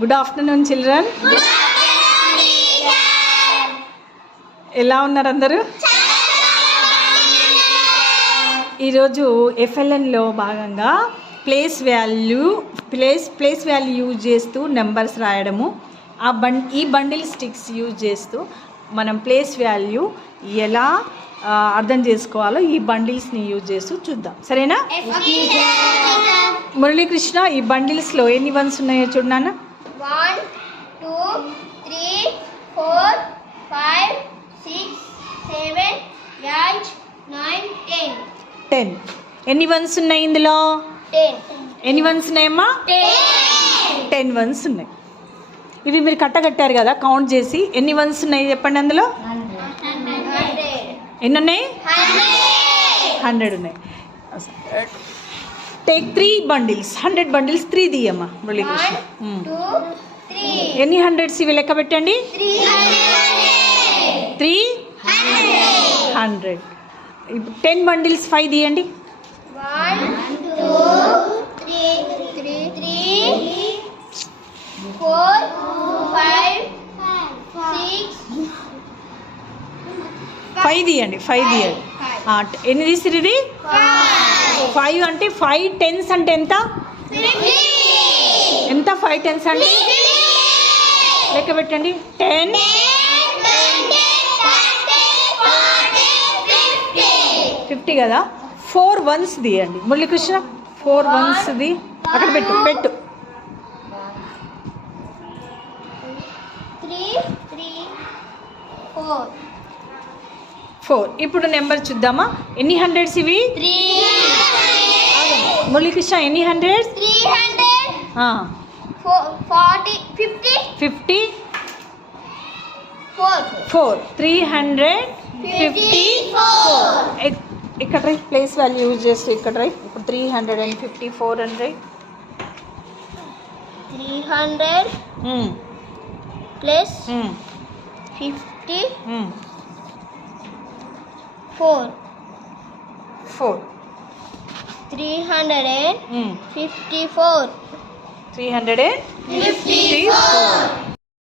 Good afternoon children. ఎలా ఉన్నారు అందరూ? ఈరోజు ఎఫ్ఎల్ఎన్లో భాగంగా ప్లేస్ వాల్యూ యూజ్ చేస్తూ నెంబర్స్ రాయడము, ఈ బండిల్ స్టిక్స్ యూజ్ చేస్తూ మనం ప్లేస్ వాల్యూ ఎలా అర్థం చేసుకోవాలో ఈ బండిల్స్ని యూజ్ చేస్తూ చూద్దాం. సరేనా? మురళీకృష్ణ, ఈ బండిల్స్లో ఎన్ని వన్స్ ఉన్నాయో చూడు నాన్న. 1 2 3 4 5 6 7 8 9 10. ఎన్ని వన్స్ ఉన్నాయి ఇందులో? 10. ఎన్ని వన్స్ ఉన్నాయమ్మా? 10 వన్స్ ఉన్నాయి. ఇవి మీరు కట్టగట్టారు కదా, కౌంట్ చేసి ఎన్ని వన్స్ ఉన్నాయి చెప్పండి. అందులో ఎన్ని ఉన్నాయి? 100 ఉన్నాయి. టేక్ 3 బండిల్స్, 100 బండిల్స్ 3 తీయమ్మా మురళీకృష్ణ. ఎన్ని హండ్రెడ్స్ ఇవి లెక్క పెట్టండి. 300. 10 బండిల్స్ 5 తీయండి. 1 2 3 4 5 6 5 తీయండి. 5 తీయండి. ఎన్ని తీసిరు ఇది? 5 అంటే 5 టెన్స్ అంటే ఎంత? 5 టెన్స్ అంటే లెక్క పెట్టండి. 10 50 కదా. 4 వన్స్ తీయండి మురళీకృష్ణ. 4 వన్స్ది అక్కడ పెట్టు. 4. ఇప్పుడు నెంబర్ చూద్దామా. ఎన్ని హండ్రెడ్స్ ఇవి? మురళీకృష్ణ ఎన్ని హండ్రెడ్స్? 300 40 50 4 354. ఇక్కడ రై, ప్లేస్ వాల్యూ యూజ్ చేస్తూ ఇక్కడ రై. ఇప్పుడు 354 అని రై. 300 ప్లస్ 50 4 354. 354.